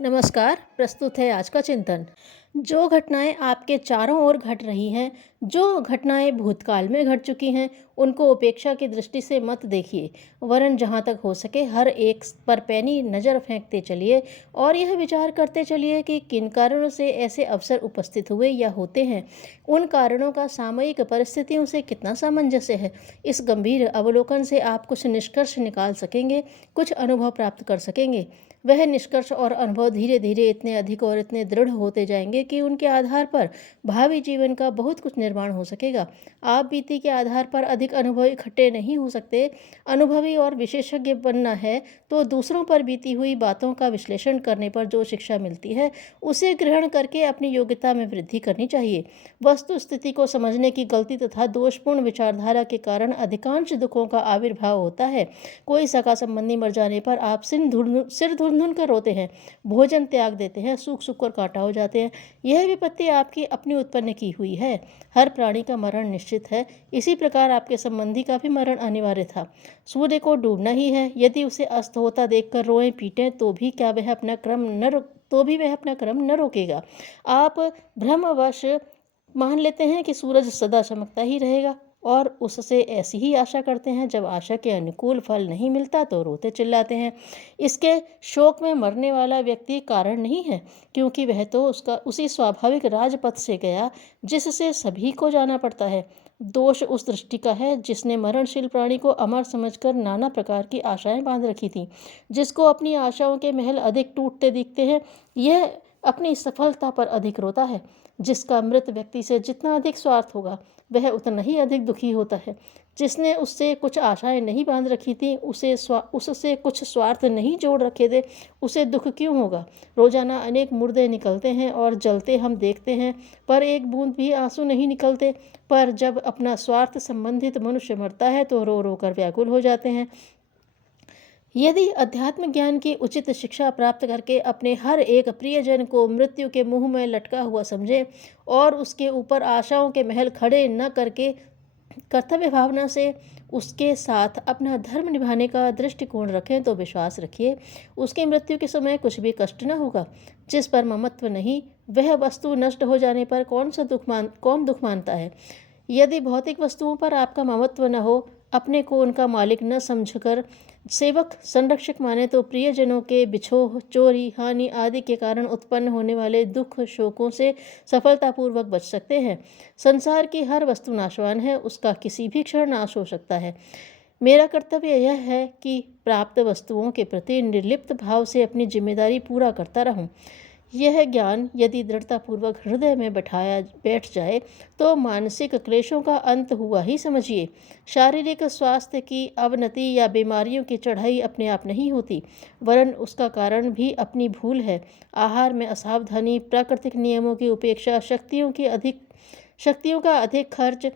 नमस्कार। प्रस्तुत है आज का चिंतन। जो घटनाएं आपके चारों ओर घट रही हैं, जो घटनाएं भूतकाल में घट चुकी हैं, उनको उपेक्षा की दृष्टि से मत देखिए, वरन जहां तक हो सके हर एक पर पैनी नज़र फेंकते चलिए और यह विचार करते चलिए कि किन कारणों से ऐसे अवसर उपस्थित हुए या होते हैं। उन कारणों का सामयिक परिस्थितियों से कितना सामंजस्य है। इस गंभीर अवलोकन से आप कुछ निष्कर्ष निकाल सकेंगे, कुछ अनुभव प्राप्त कर सकेंगे। वह निष्कर्ष और अनुभव धीरे धीरे इतने अधिक और इतने दृढ़ होते जाएंगे कि उनके आधार पर भावी जीवन का बहुत कुछ निर्माण हो सकेगा। आप बीती के आधार पर अधिक अनुभव इकट्ठे नहीं हो सकते। अनुभवी और विशेषज्ञ बनना है तो दूसरों पर बीती हुई बातों का विश्लेषण करने पर जो शिक्षा मिलती है उसे ग्रहण करके अपनी योग्यता में वृद्धि करनी चाहिए। वस्तु स्थिति को समझने की गलती तथा दोषपूर्ण विचारधारा के कारण अधिकांश दुखों का आविर्भाव होता है। कोई सगा संबंधी मर जाने पर आप सिर धुन धुन कर रोते हैं, भोजन त्याग देते हैं, सूख सूख कर काटा हो जाते हैं। यह विपत्ति आपकी अपनी उत्पन्न की हुई है। हर प्राणी का मरण निश्चित है। इसी प्रकार आपके संबंधी का भी मरण अनिवार्य था। सूर्य को डूबना ही है। यदि उसे अस्त होता देखकर रोएं पीटें तो भी वह अपना क्रम न रोकेगा। आप भ्रमवश मान लेते हैं कि सूरज सदा चमकता ही रहेगा और उससे ऐसी ही आशा करते हैं। जब आशा के अनुकूल फल नहीं मिलता तो रोते चिल्लाते हैं। इसके शोक में मरने वाला व्यक्ति कारण नहीं है, क्योंकि वह तो उसका उसी स्वाभाविक राजपथ से गया जिससे सभी को जाना पड़ता है। दोष उस दृष्टि का है जिसने मरणशील प्राणी को अमर समझकर नाना प्रकार की आशाएं बांध रखी थी। जिसको अपनी आशाओं के महल अधिक टूटते दिखते हैं, यह अपनी सफलता पर अधिक रोता है। जिसका मृत व्यक्ति से जितना अधिक स्वार्थ होगा, वह उतना ही अधिक दुखी होता है। जिसने उससे कुछ आशाएं नहीं बांध रखी थी, उससे कुछ स्वार्थ नहीं जोड़ रखे थे, उसे दुख क्यों होगा। रोजाना अनेक मुर्दे निकलते हैं और जलते हम देखते हैं, पर एक बूंद भी आंसू नहीं निकलते। पर जब अपना स्वार्थ संबंधित मनुष्य मरता है तो रो रो कर व्याकुल हो जाते हैं। यदि अध्यात्म ज्ञान की उचित शिक्षा प्राप्त करके अपने हर एक प्रियजन को मृत्यु के मुंह में लटका हुआ समझे और उसके ऊपर आशाओं के महल खड़े न करके कर्तव्य भावना से उसके साथ अपना धर्म निभाने का दृष्टिकोण रखें तो विश्वास रखिए, उसकी मृत्यु के समय कुछ भी कष्ट न होगा। जिस पर ममत्व नहीं, वह वस्तु नष्ट हो जाने पर कौन दुख मानता है। यदि भौतिक वस्तुओं पर आपका ममत्व न हो, अपने को उनका मालिक न समझकर सेवक संरक्षक माने तो प्रियजनों के बिछोह, चोरी, हानि आदि के कारण उत्पन्न होने वाले दुख शोकों से सफलतापूर्वक बच सकते हैं। संसार की हर वस्तु नाशवान है, उसका किसी भी क्षण नाश हो सकता है। मेरा कर्तव्य यह है कि प्राप्त वस्तुओं के प्रति निर्लिप्त भाव से अपनी जिम्मेदारी पूरा करता रहूं। यह ज्ञान यदि दृढ़तापूर्वक हृदय में बैठ जाए तो मानसिक क्लेशों का अंत हुआ ही समझिए। शारीरिक स्वास्थ्य की अवनति या बीमारियों की चढ़ाई अपने आप नहीं होती, वरन उसका कारण भी अपनी भूल है। आहार में असावधानी, प्राकृतिक नियमों की उपेक्षा, शक्तियों का अधिक खर्च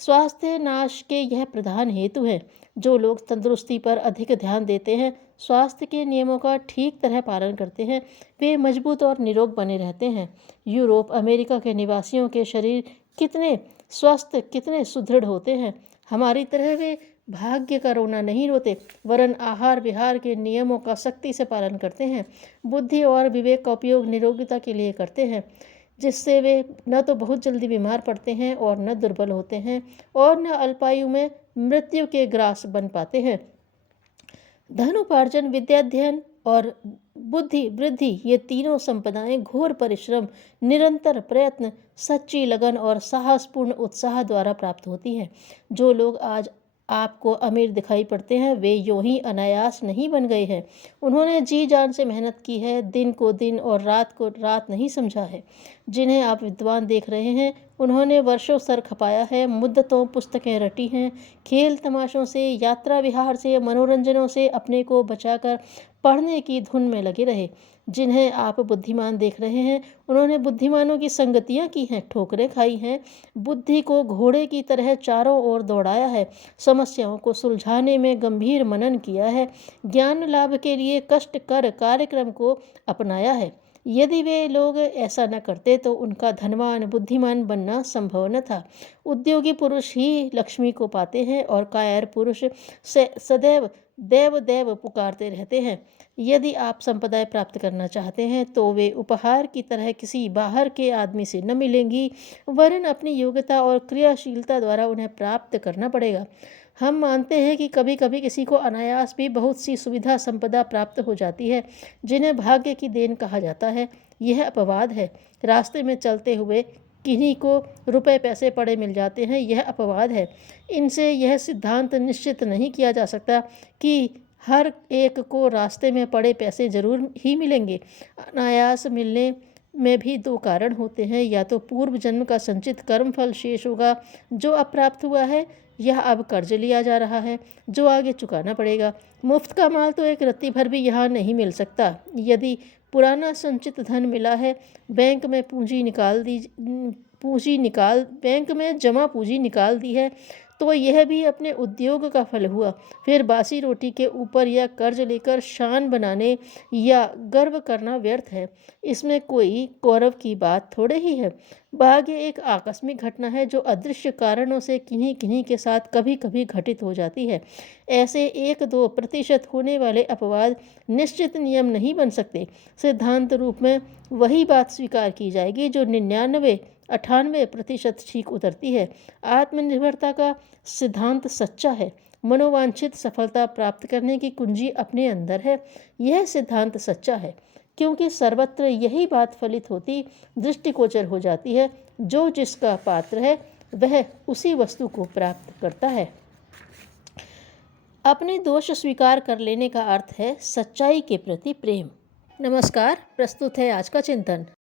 स्वास्थ्य नाश के यह प्रधान हेतु है। जो लोग तंदुरुस्ती पर अधिक ध्यान देते हैं, स्वास्थ्य के नियमों का ठीक तरह पालन करते हैं, वे मजबूत और निरोग बने रहते हैं। यूरोप अमेरिका के निवासियों के शरीर कितने स्वस्थ, कितने सुदृढ़ होते हैं। हमारी तरह वे भाग्य का रोना नहीं रोते, वरन आहार विहार के नियमों का सख्ती से पालन करते हैं। बुद्धि और विवेक का उपयोग निरोगिता के लिए करते हैं, जिससे वे न तो बहुत जल्दी बीमार पड़ते हैं और न दुर्बल होते हैं और न अल्पायु में मृत्यु के ग्रास बन पाते हैं। धन उपार्जन, विद्याध्ययन और बुद्धि वृद्धि, ये तीनों संपदाएं घोर परिश्रम, निरंतर प्रयत्न, सच्ची लगन और साहसपूर्ण उत्साह द्वारा प्राप्त होती हैं। जो लोग आज आपको अमीर दिखाई पड़ते हैं, वे यूं ही अनायास नहीं बन गए हैं। उन्होंने जी जान से मेहनत की है, दिन को दिन और रात को रात नहीं समझा है। जिन्हें आप विद्वान देख रहे हैं, उन्होंने वर्षों सर खपाया है, मुद्दतों पुस्तकें रटी हैं, खेल तमाशों से, यात्रा विहार से, मनोरंजनों से अपने को बचाकर पढ़ने की धुन में लगे रहे। जिन्हें आप बुद्धिमान देख रहे हैं, उन्होंने बुद्धिमानों की संगतियां की हैं, ठोकरें खाई हैं, बुद्धि को घोड़े की तरह चारों ओर दौड़ाया है, समस्याओं को सुलझाने में गंभीर मनन किया है, ज्ञान लाभ के लिए कष्ट कर कार्यक्रम को अपनाया है। यदि वे लोग ऐसा न करते तो उनका धनवान बुद्धिमान बनना संभव न था। उद्योगी पुरुष ही लक्ष्मी को पाते हैं और कायर पुरुष से सदैव देव देव पुकारते रहते हैं। यदि आप संपदाएं प्राप्त करना चाहते हैं तो वे उपहार की तरह किसी बाहर के आदमी से न मिलेंगी, वरन अपनी योग्यता और क्रियाशीलता द्वारा उन्हें प्राप्त करना पड़ेगा। हम मानते हैं कि कभी कभी किसी को अनायास भी बहुत सी सुविधा संपदा प्राप्त हो जाती है, जिन्हें भाग्य की देन कहा जाता है। यह अपवाद है। रास्ते में चलते हुए किन्हीं को रुपए पैसे पड़े मिल जाते हैं, यह अपवाद है। इनसे यह सिद्धांत निश्चित नहीं किया जा सकता कि हर एक को रास्ते में पड़े पैसे जरूर ही मिलेंगे। अनायास मिलने में भी दो कारण होते हैं, या तो पूर्व जन्म का संचित कर्म फल शेष होगा जो अप्राप्त हुआ है, यह अब कर्ज लिया जा रहा है जो आगे चुकाना पड़ेगा। मुफ्त का माल तो एक रत्ती भर भी यहाँ नहीं मिल सकता। यदि पुराना संचित धन मिला है, बैंक में बैंक में जमा पूंजी निकाल दी है, तो यह भी अपने उद्योग का फल हुआ। फिर बासी रोटी के ऊपर या कर्ज लेकर शान बनाने या गर्व करना व्यर्थ है। इसमें कोई गौरव की बात थोड़े ही है। भाग्य एक आकस्मिक घटना है जो अदृश्य कारणों से किन्हीं किन्हीं के साथ कभी कभी घटित हो जाती है। ऐसे 1-2% होने वाले अपवाद निश्चित नियम नहीं बन सकते। सिद्धांत रूप में वही बात स्वीकार की जाएगी जो 99-98% ठीक उतरती है। आत्मनिर्भरता का सिद्धांत सच्चा है। मनोवांछित सफलता प्राप्त करने की कुंजी अपने अंदर है। यह सिद्धांत सच्चा है क्योंकि सर्वत्र यही बात फलित होती दृष्टिगोचर हो जाती है। जो जिसका पात्र है वह उसी वस्तु को प्राप्त करता है। अपने दोष स्वीकार कर लेने का अर्थ है सच्चाई के प्रति प्रेम। नमस्कार, प्रस्तुत है आज का चिंतन।